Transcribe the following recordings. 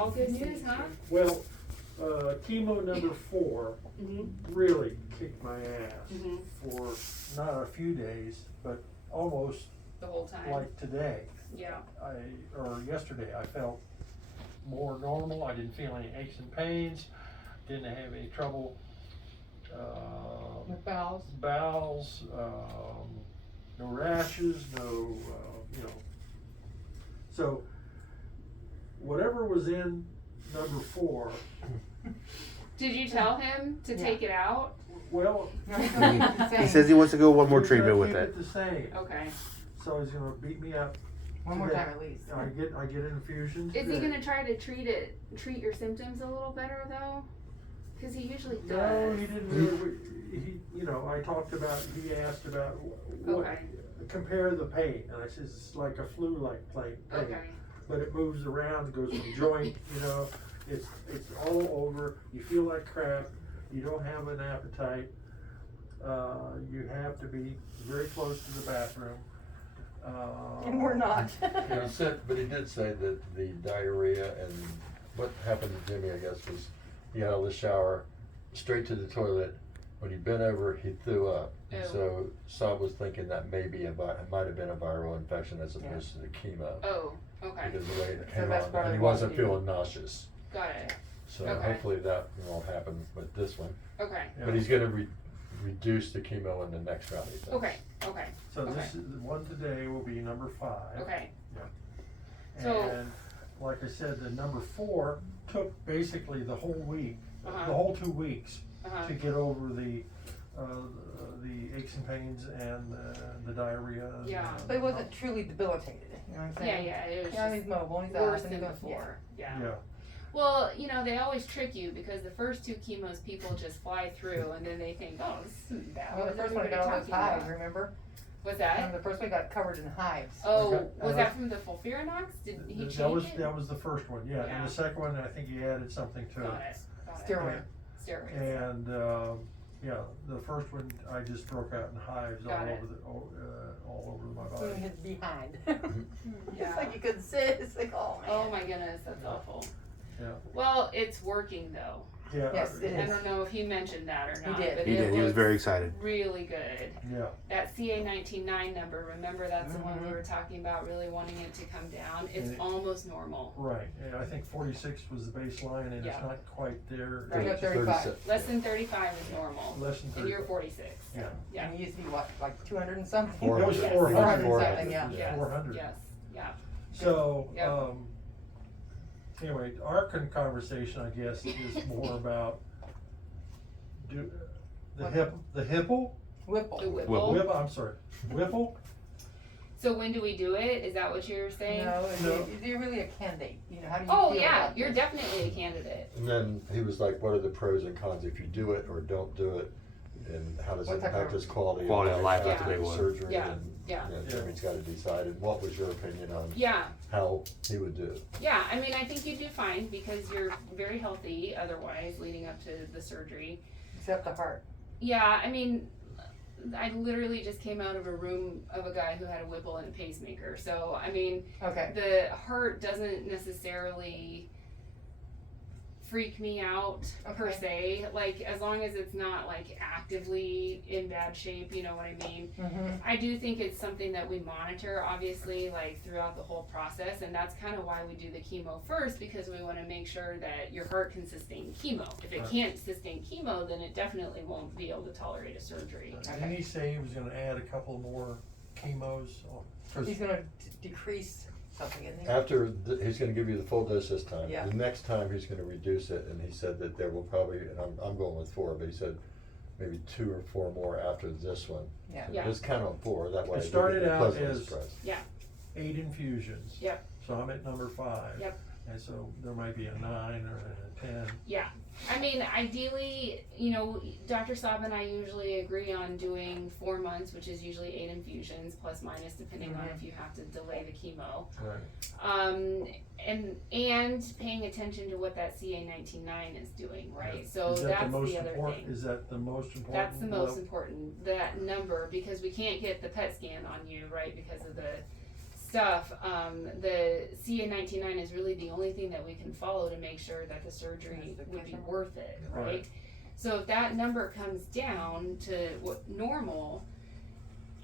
All good news, huh? Well, chemo number 4 really kicked my ass for not a few days, but almost The whole time. like today. Yeah. Or yesterday, I felt more normal. I didn't feel any aches and pains. Didn't have any trouble. With bowels. Bowels, no rashes, no, So, whatever was in number 4, Did you tell him to take it out? well, He says he wants to go one more he's gonna treatment with keep it. the same. Okay. So he's gonna beat me up. One more today. time at least. I get infusions. Is he today. gonna try to treat your symptoms a little better though? Cause he usually does. No, he didn't really, I talked about, he asked about what, Okay. compare the pain, and I said, it's like a flu-like pain. Okay. But it moves around, it goes from joint, it's all over, you feel like crap, you don't have an appetite, you have to be very close to the bathroom. And we're not. He said, but he did say that the diarrhea and what happened to Jimmy, I guess, was he got out of the shower, straight to the toilet. When he bent over, he threw up. And Ew. so Saab was thinking that maybe it might have been a viral infection as opposed to the chemo. Oh, okay. Because the way it So came that's on, and probably he why wasn't he- feeling nauseous. Got it. So Okay. hopefully that won't happen with this one. Okay. Yeah. But he's gonna reduce the chemo in the next round, he thinks. Okay. Okay. So Okay. this is, the one today will be number 5. Okay. So- And like I said, the number 4 took basically the whole week, Uh-huh. the whole 2 weeks Uh-huh. to get over the aches and pains and the diarrhea. and, Yeah. But he wasn't truly debilitated, you know what I'm Yeah, saying? yeah. It was Yeah, he's just mobile, he's worse up, and than he goes, before. Yeah. Yeah, Well, they always trick you because the first 2 chemos people just fly through and then they think, oh, this isn't bad. Well, What the is first one everybody got all those talking hives, about? remember? Was that? The first one got covered in hives. Oh, Okay. was that from the Fulfirinox? Did he change it? that was the first one, yeah. Yeah. And the second one, I think he added something to Got it. it. Got it. Steroid. Steroids. And, the first one, I just broke out in hives all Got it. all over my So in body. his behind. Yeah. It's like you couldn't sit, it's like, oh man. Oh my goodness, that's awful. Yeah. Well, it's working though. Yeah. Yes, it I is. don't know if he mentioned that or He not, did. but He it did. He was looks very excited. really good. Yeah, That CA19-9 number, remember that's the one we Mhm. were talking about, really wanting it to come down. It's And it- almost normal. right. And I think 46 was the baseline, and Yeah. it's not quite there. Right. It's 35. Less than 35 is normal. Less than And you're 35. 46. Yeah. Yeah. And he used to be what, like 200 and something? 400. It was Yes. 400. 400 something, yeah. Yes. 400. Yes. Yeah. So, Yeah. anyway, our conversation, I guess, is more about the Hipple? Whipple. The Whipple. Whipple, I'm sorry, Whipple? So when do we do it? Is that what you're saying? No, No. you're really a candidate, how do you Oh feel yeah, about you're this? definitely a candidate. And then he was like, what are the pros and cons if you do it or don't do it? And how does it What type impact of- his quality Quality of life, that's a after big one. surgery? Yeah, And, yeah. Jimmy's gotta decide. And what was your opinion on Yeah, how he would do it? yeah. I mean, I think you do fine because you're very healthy otherwise leading up to the surgery. Except the heart. Yeah, I mean, I literally just came out of a room of a guy who had a Whipple and a pacemaker. So, I mean, Okay. the heart doesn't necessarily freak me out per se. Like, as long as it's not like actively in bad shape, you know what I mean? Mm-hmm. I do think it's something that we monitor, obviously, like throughout the whole process, and that's kind of why we do the chemo first, because we want to make sure that your heart can sustain chemo. If it Right. can't sustain chemo, then it definitely won't be able to tolerate a surgery. Didn't he say he was gonna add a couple more chemos? 'Cause- He's gonna decrease something, isn't he? After, he's gonna give you the full dose this time. Yeah. The next time, he's gonna reduce it, and he said that there will probably, and I'm going with 4, but he said maybe 2 or 4 more after this one. Yeah. So Yeah. just count on 4, that way. It you'll started be out pleasantly as- surprised. 8 infusions. Yep. So I'm at number 5. Yep. And so there might be a 9 or a 10. I mean, ideally, Dr. Saab and I usually agree on doing 4 months, which is usually 8 infusions, plus minus, depending on if you have to delay the chemo. Right. And paying attention to what that CA19-9 is doing, right? So Is that that's most the other important? thing. Is that the most important? That's the most level? important, that number, because we can't get the PET scan on you, right, because of the stuff, the CA-19-9 is really the only thing that we can follow to make sure that the surgery That's the would be measurement. worth it, right? Right. So if that number comes down to what normal,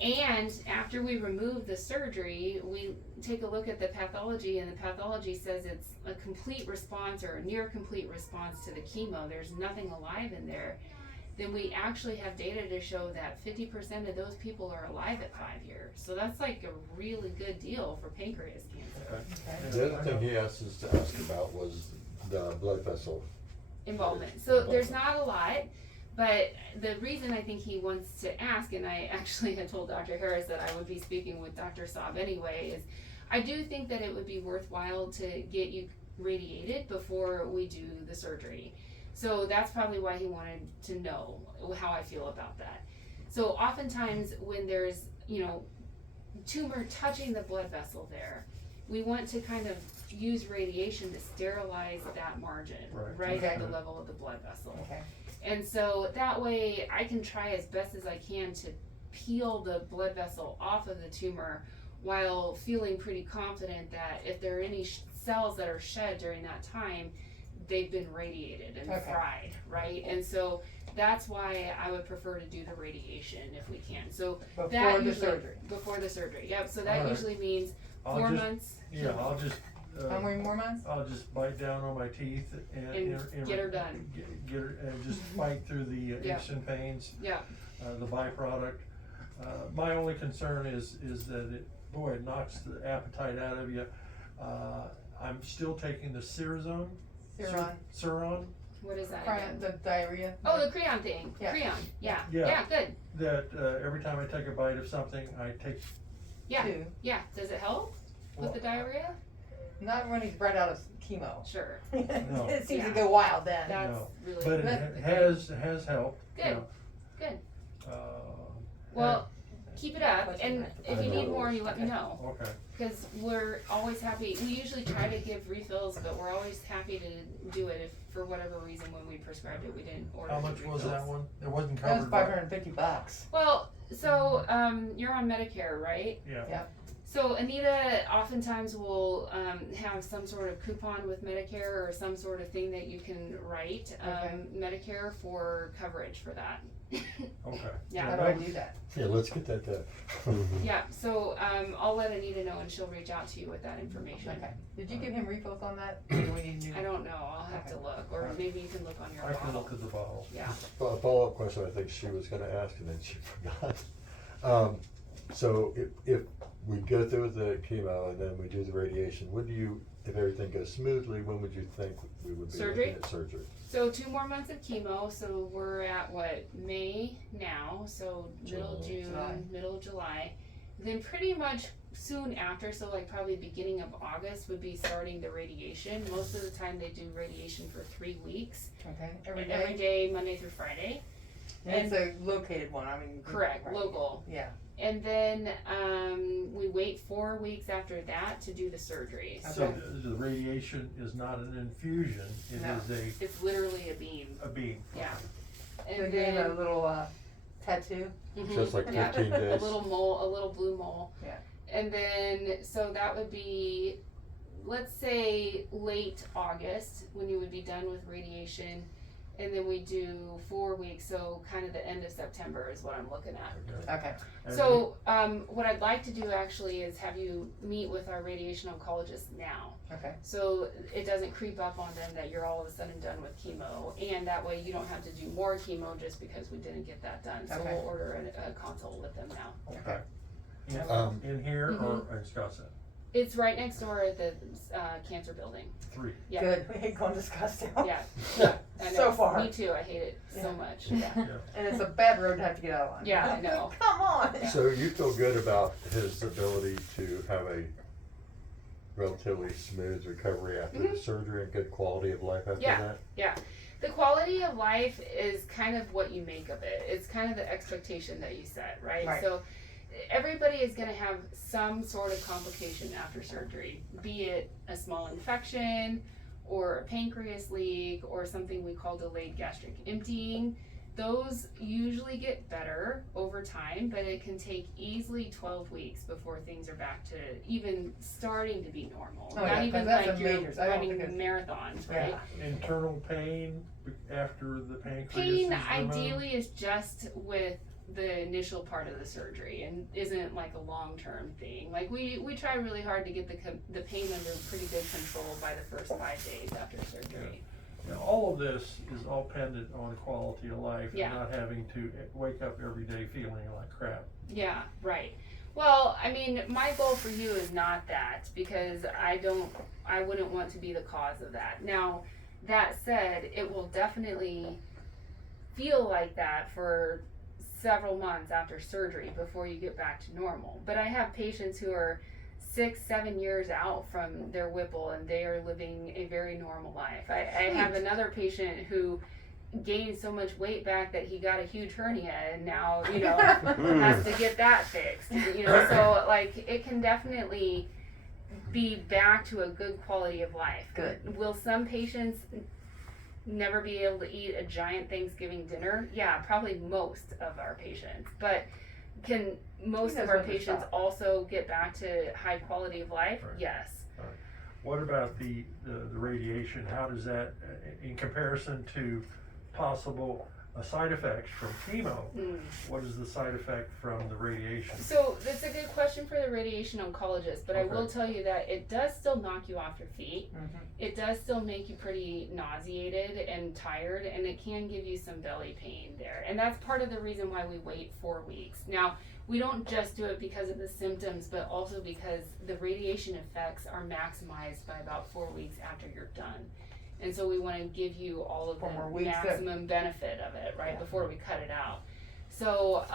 and after we remove the surgery, we take a look at the pathology, and the pathology says it's a complete response or a near complete response to the chemo, there's nothing alive in there, then we actually have data to show that 50% of those people are alive at 5 years. So that's like a really good deal for pancreas cancer Okay. The other thing he asked us to ask about was the blood vessel. involvement. So there's not a lot, but the reason I think he wants to ask, and I actually had told Dr. Harris that I would be speaking with Dr. Saab anyway, is I do think that it would be worthwhile to get you radiated before we do the surgery. So that's probably why he wanted to know how I feel about that. So oftentimes when there's, tumor touching the blood vessel there, we want to kind of use radiation to sterilize that margin, Right. Okay. at the level of the blood vessel. Okay. And so that way I can try as best as I can to peel the blood vessel off of the tumor while feeling pretty confident that if there are any cells that are shed during that time, they've been radiated and Okay. fried, right? And so that's why I would prefer to do the radiation if we can. So Before that the usually, surgery. before the surgery, yep. So that Alright. usually means I'll 4 just- months. Yeah, I'll just, How many more months? I'll just bite down on my teeth and get her done. Get her, and just fight through the Yeah. aches and pains, Yeah, the byproduct. My only concern is that it knocks the appetite out of you. I'm still taking the Cerazone. Ceron. Ceron, what is that? Crying, again? the diarrhea. Oh, the Creon thing. Yeah. Creon. Yeah. Yeah. Yeah, good. that, every time I take a bite of something, I take. Yeah. Two. Yeah. Does it help with the diarrhea? Not when he's right out of chemo. Sure. It seems Yeah. to go wild then. That's No, really But good. it has helped. Good. Yeah. Good. Uh, Well, keep it up, and if you I need know. more, you let me know. Okay, Because we're always happy. We usually try to give refills, but we're always happy to do it if, for whatever reason, when we prescribed it, we didn't order. how any much was that refills. one? It wasn't That was covered by. $550. Well, so you're on Medicare, right? Yeah, So Anita oftentimes will have some sort of coupon with Medicare or some sort of thing that you can write Okay. Medicare for coverage for that. okay. Yeah. How do I do that? Yeah, let's get that done. Yeah, so I'll let Anita know and she'll reach out to you with that information. Okay. Did you give him refills on that? Or do we need new? I don't know, I'll have to look, or maybe you can look on your I can bottle. look at the bottle. Yeah, Well, a follow-up question I think she was gonna ask and then she forgot. So if we go through with the chemo and then we do the radiation, when do you, if everything goes smoothly, when would you think we would be Surgery? looking at surgery? so 2 more months of chemo, so we're at what, May now, so middle July. June, July. middle of July. Then pretty much soon after, so like probably beginning of August would be starting the radiation. Most of the time they do radiation for 3 weeks. Okay. Every Every day? day, Monday through Friday. And it's a located one, I mean. Correct, right. local. Yeah. And then we wait 4 weeks after that to do the surgery. So So the radiation is not an infusion, it No. is it's literally a beam. a beam. Yeah. They And gave him a then little, tattoo. mhm, Just like yeah, 15 days? a little mole, a little blue mole. Yeah. And then so that would be, let's say late August when you would be done with radiation, and then we do 4 weeks. So kind of the end of September is what I'm looking at. Okay. And So, what I'd like to do actually is have you meet with our radiation oncologist now. Okay. So it doesn't creep up on them that you're all of a sudden done with chemo, and that way you don't have to do more chemo just because we didn't get that done. So Okay. we'll order a consult with them now. Okay. Um, In here or Mm-hmm. in Scottsdale? It's right next door at the cancer building. 3. Yeah. Good. We hate going to Scottsdale. Yeah, yeah, I know. So far. Me too, I hate it so Yeah. much, yeah. And it's a bad road to have to get out on. Yeah, I know. Come on. So you feel good about his ability to have a relatively smooth recovery after the surgery and good quality of life after Yeah. that? The quality of life is kind of what you make of it. It's kind of the expectation that you set, right? Right. So everybody is going to have some sort of complication after surgery, be it a small infection or a pancreas leak or something we call delayed gastric emptying. those usually get better over time, but it can take easily 12 weeks before things are back to even starting to be normal. Oh, Not yeah, 'cause even that's like a you're major- I don't think running marathons, right? Internal pain after the pancreas Pain is removed? ideally is just with the initial part of the surgery and isn't like a long-term thing. Like we try really hard to get the pain under pretty good control by the first 5 days after surgery. Now, all of this is all pendant on quality of life and Yeah. not having to wake up every day feeling like crap. Yeah, right. Well, I mean, my goal for you is not that because I wouldn't want to be the cause of that. Now, that said, it will definitely feel like that for several months after surgery before you get back to normal. But I have patients who are 6-7 years out from their Whipple and they are living a very normal life. I have another patient who gained so much weight back that he got a huge hernia and now, you know, has to get that fixed. You know, so like it can definitely be back to a good quality of life. Good. Will some patients never be able to eat a giant Thanksgiving dinner? Yeah, probably most of our patients. But can most knows of our when to patients stop. also get back to high quality of life? Right. Yes. What about the radiation? How does that, in comparison to possible side effects from chemo, Mm. what is the side effect from the radiation? So that's a good question for the radiation oncologist, but I Okay. will tell you that it does still knock you off your feet. Mhm. It does still make you pretty nauseated and tired, and it can give you some belly pain there. And that's part of the reason why we wait 4 weeks. Now, we don't just do it because of the symptoms, but also because the radiation effects are maximized by about 4 weeks after you're done. And so we want to give you all of 4 more the weeks there. maximum benefit of it, right, Yeah. before we cut it out. So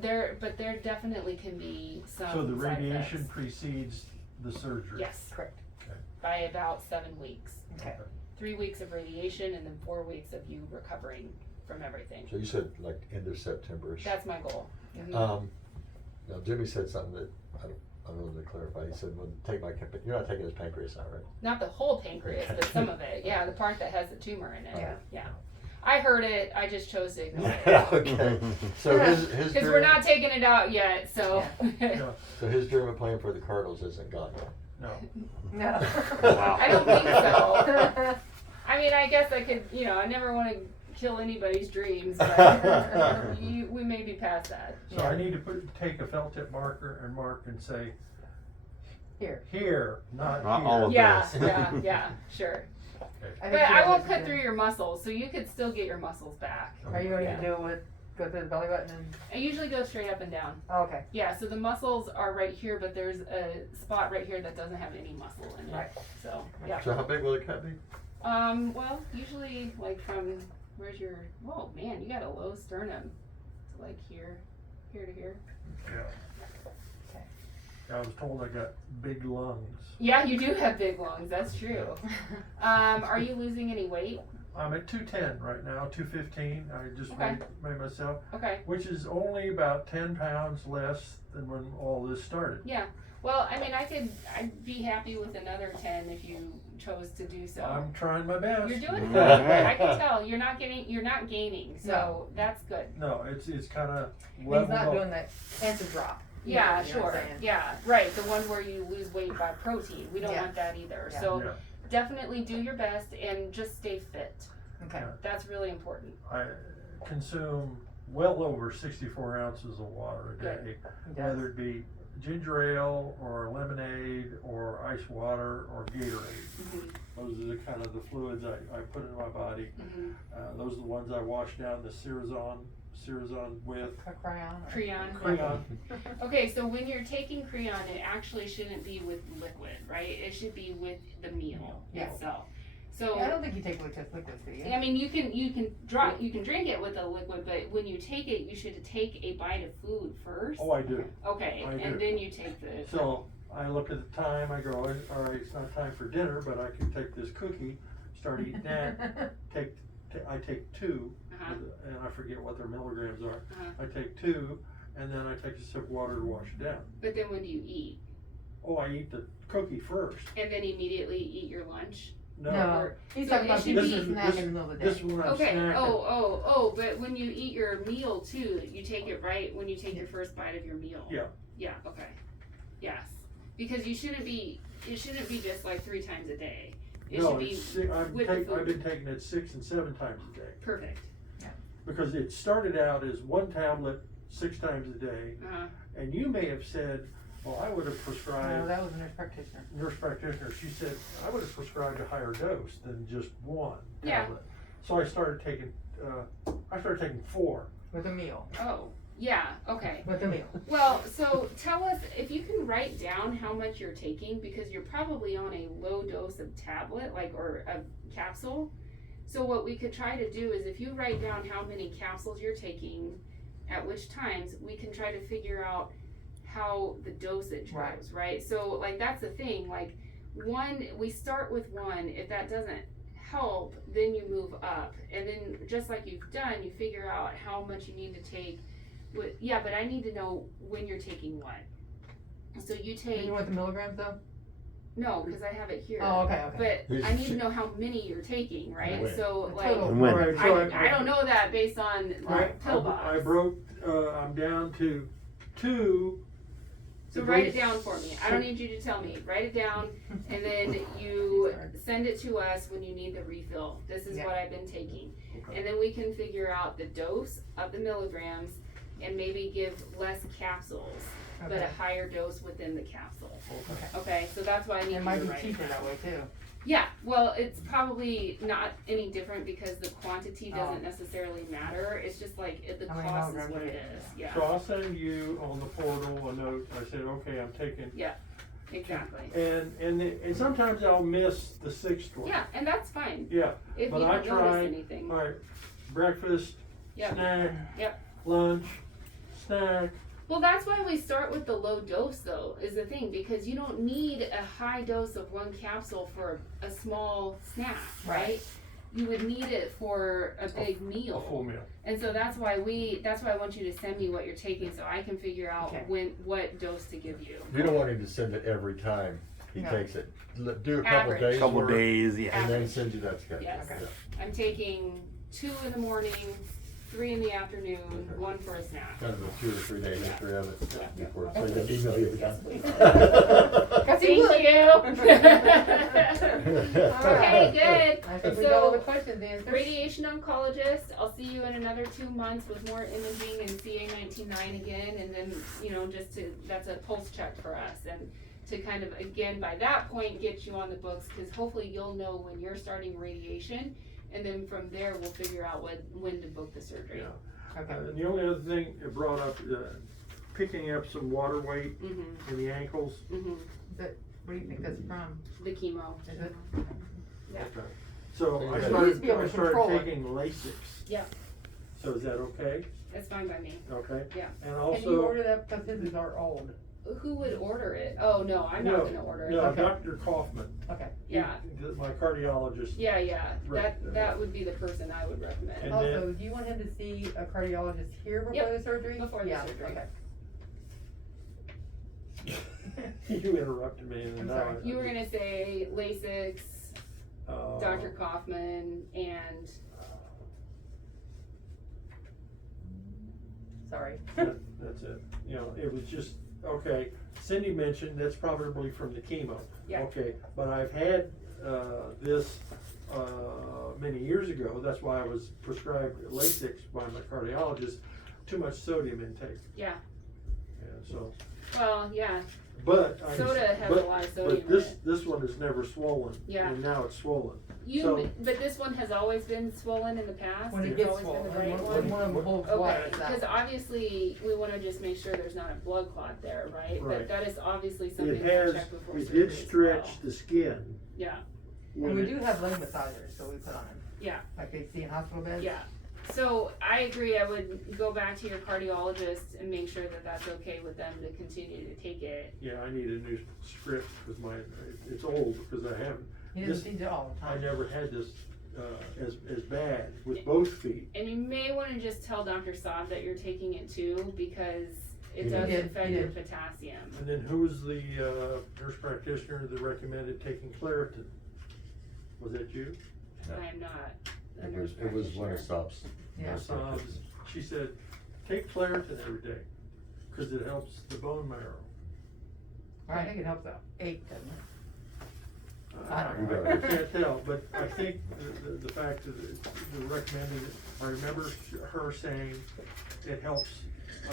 there definitely can be some So the side radiation effects. precedes the surgery? Yes, Correct. by about 7 weeks. Okay. 3 weeks of radiation and then 4 weeks of you recovering from everything. So you said like end of September-ish. That's my goal. Mhm. Now Jimmy said something that I don't know to clarify. He said, "Well, take my you're not taking his pancreas out, right?" Not the whole pancreas, but some of it. Yeah, the part that has the tumor in it. Yeah. Yeah. I heard it. I just chose to ignore it. Okay. So his Because dream, we're not taking it out yet, so. No, so his dream of playing for the Cardinals isn't gone yet. no. No. I don't think so. I mean, I guess I could, you know, I never want to kill anybody's dreams, but we may be past that. So I need to take a felt tip marker and mark and say, Here. here, not Not here. all of Yeah, this. yeah, sure. I think But she I knows won't what cut she's through doing. your muscles, so you could still get your muscles back. Are you going Yeah. to do it with, go through the belly button and, I usually go straight up and down. oh, okay. Yeah, so the muscles are right here, but there's a spot right here that doesn't have any muscle in it. Right. So, yeah. So how big will the cut be? Well, usually like from, where's your, oh man, you got a low sternum. So like here to here. Yeah. Okay. I was told I got big lungs. Yeah, you do have big lungs, that's true. Are you losing any weight? I'm at 210 right now, 215. I just Okay. weighed myself, Okay. which is only about 10 pounds less than when all this started. Yeah. Well, I mean, I'd be happy with another 10 if you chose to do so. I'm trying my best. You're doing good. I can tell. You're not gaining. So No. that's good. No, it's kind of He's leveled not up. doing that cancer drop. Yeah, You know what sure. I'm saying? Yeah, right. The one where you lose weight by protein. We don't Yeah. want that either. Yeah. So Yeah. definitely do your best and just stay fit. Okay. Yeah. That's really important. I consume well over 64 ounces of water a Good. day, He does. whether it be ginger ale or lemonade or ice water or Gatorade. Mhm. Those are the kind of the fluids I put in my body. Mhm. Those are the ones I wash down the Cerazon with. Crayon. or- Creon. Creon. Okay, so when you're taking Creon, it actually shouldn't be with liquid, right? It should be with the meal Yeah. itself. So I don't think you take away just liquids, do you? I mean, you can drink it with a liquid, but when you take it, you should take a bite of food first. Oh, I do. Okay, I and do. then you take the. So I look at the time, I go, all right, it's not time for dinner, but I can take this cookie, start eating that. I take 2, Uh-huh, and I forget what their milligrams are. uh-huh. I take 2, and then I take a sip of water to wash it down. But then when do you eat? Oh, I eat the cookie first. And then immediately eat your lunch? No, he's So talking it about should people be- eating snack in the middle of the This day. one I'm Okay, snacking. oh, but when you eat your meal too, you take it right when you take your first bite of your meal? Yeah. Yeah, okay, yes, because it shouldn't be just like 3 times a day. It No, should be it's si- with the I've food. been taking it 6 and 7 times a day. Perfect, Because it started out as 1 tablet 6 times a day, and you may have said, well, I would have No, prescribed, that was a nurse practitioner. nurse practitioner, she said, I would have prescribed a higher dose than just 1 Yeah. tablet. So I started taking 4. With a meal. oh, yeah, okay. With a meal. Well, so tell us, if you can write down how much you're taking, because you're probably on a low dose of tablet, or a capsule. So what we could try to do is if you write down how many capsules you're taking, at which times, we can try to figure out how the dosage Right. goes, right? So that's the thing, we start with 1, if that doesn't help, then you move up. And then just like you've done, you figure out how much you need to take. But I need to know when you're taking what. So you Do take, you want the milligrams though? no, because I have it here. Oh, okay, okay. But I need to know how many you're taking, right? When? So The like, total. And when? Alright, so I don't know that based on the pill box. I broke, I'm down to 2. So write it down for me. I don't need you to tell me. Write it down, and then you send it to us when you need the refill. This is Yeah. what I've been taking. Okay. And then we can figure out the dose of the milligrams and maybe give less capsules, but Okay. a higher dose within the capsule. Okay. Okay, so that's why I need It you might to be write it cheaper down. that way too. Yeah, well, it's probably not any different because the quantity doesn't Oh. necessarily matter. It's just the How many cost is milligrams what you it get, is. Yeah, So I'll send you on the portal a note, I said, okay, I'm taking, exactly. and sometimes I'll miss the 6th one. Yeah, and that's fine. Yeah, If But you I don't tried- notice anything. alright, breakfast, Yep. snack, Yep. lunch, snack, Well, that's why we start with the low dose, though, is the thing, because you don't need a high dose of 1 capsule for a small snack, right? You would need it for a big meal. a full meal. And so that's why I want you to send me what you're taking so I can figure out Okay. what dose to give you. You don't want him to send it every time he No. takes it. Do a couple Average. days Couple worth, days, yeah. and then send you that schedule. Yes. Okay. I'm taking 2 in the morning, 3 in the afternoon, Okay. 1 for a snack. Kind of a 2 or 3 day history of it Yeah. before, so you can email you every Yes, time. please. Got Thank some good. you. Okay, good. I think we So, got all the questions answered. Radiation oncologist, I'll see you in another 2 months with more imaging and CA 19-9 again, and then, that's a pulse check for us, and to kind of, again, by that point, get you on the books, because hopefully you'll know when you're starting radiation, and then from there, we'll figure out when to book the surgery. Yeah. Okay. And the only other thing it brought up, picking up some water weight Mm-hmm, in the ankles. mm-hmm, What do you think that's from? the chemo. Is it? Yeah. Okay. So So I you gotta- started, You used to be able I to started control it. taking Lasix. Yeah. So is that okay? That's fine by me. Okay? Yeah. And Can you also, order that because his is our old? Who would order it? Oh, no, I'm not gonna order it. no, Okay. Dr. Kaufman. Okay. Yeah. My cardiologist. Yeah, Right. that would be the person I would recommend. And Also, do you want him to see a cardiologist here before Yep, the surgery? before the Yeah, surgery. Okay. You interrupted me and I'm now sorry. You were gonna say Lasix, uh, Dr. Kaufman, and Sorry. That's it. It was just, okay, Cindy mentioned that's probably from the chemo. Yeah. Okay, but I've had, this, many years ago, that's why I was prescribed Lasix by my cardiologist, too much sodium intake. Yeah. And so, well, yeah, but soda has a lot of sodium But in it. this one is never swollen. Yeah. And now it's swollen. So- But this one has always been swollen in the past. When it It's gets always swollen, been the right when one of them holds Okay, water, it's because that. obviously we want to just make sure there's not a blood clot there, right? Right. But that is obviously something It we'll has, check before it surgery did as stretch well. the skin. Yeah, when And we it- do have leg massagers, so we put on them. Yeah. Like they see in hospital beds. yeah. So I agree, I would go back to your cardiologist and make sure that that's okay with them to continue to take it. Yeah, I need a new script because it's old because I haven't, He doesn't This- see it all the I time. never had this, as bad with both feet. And you may want to just tell Dr. Saab that you're taking it too, because it He does did, affect he your did. potassium. And then who was the, nurse practitioner that recommended taking Claritin? Was that you? No. I am not a It nurse was one of practitioner. Stop's. Yeah. nurse practitioners. She said, take Claritin every day, cause it helps the bone marrow. I think it helps out 8, doesn't it? I don't know. I can't tell, but I think the fact that the recommended, I remember her saying it helps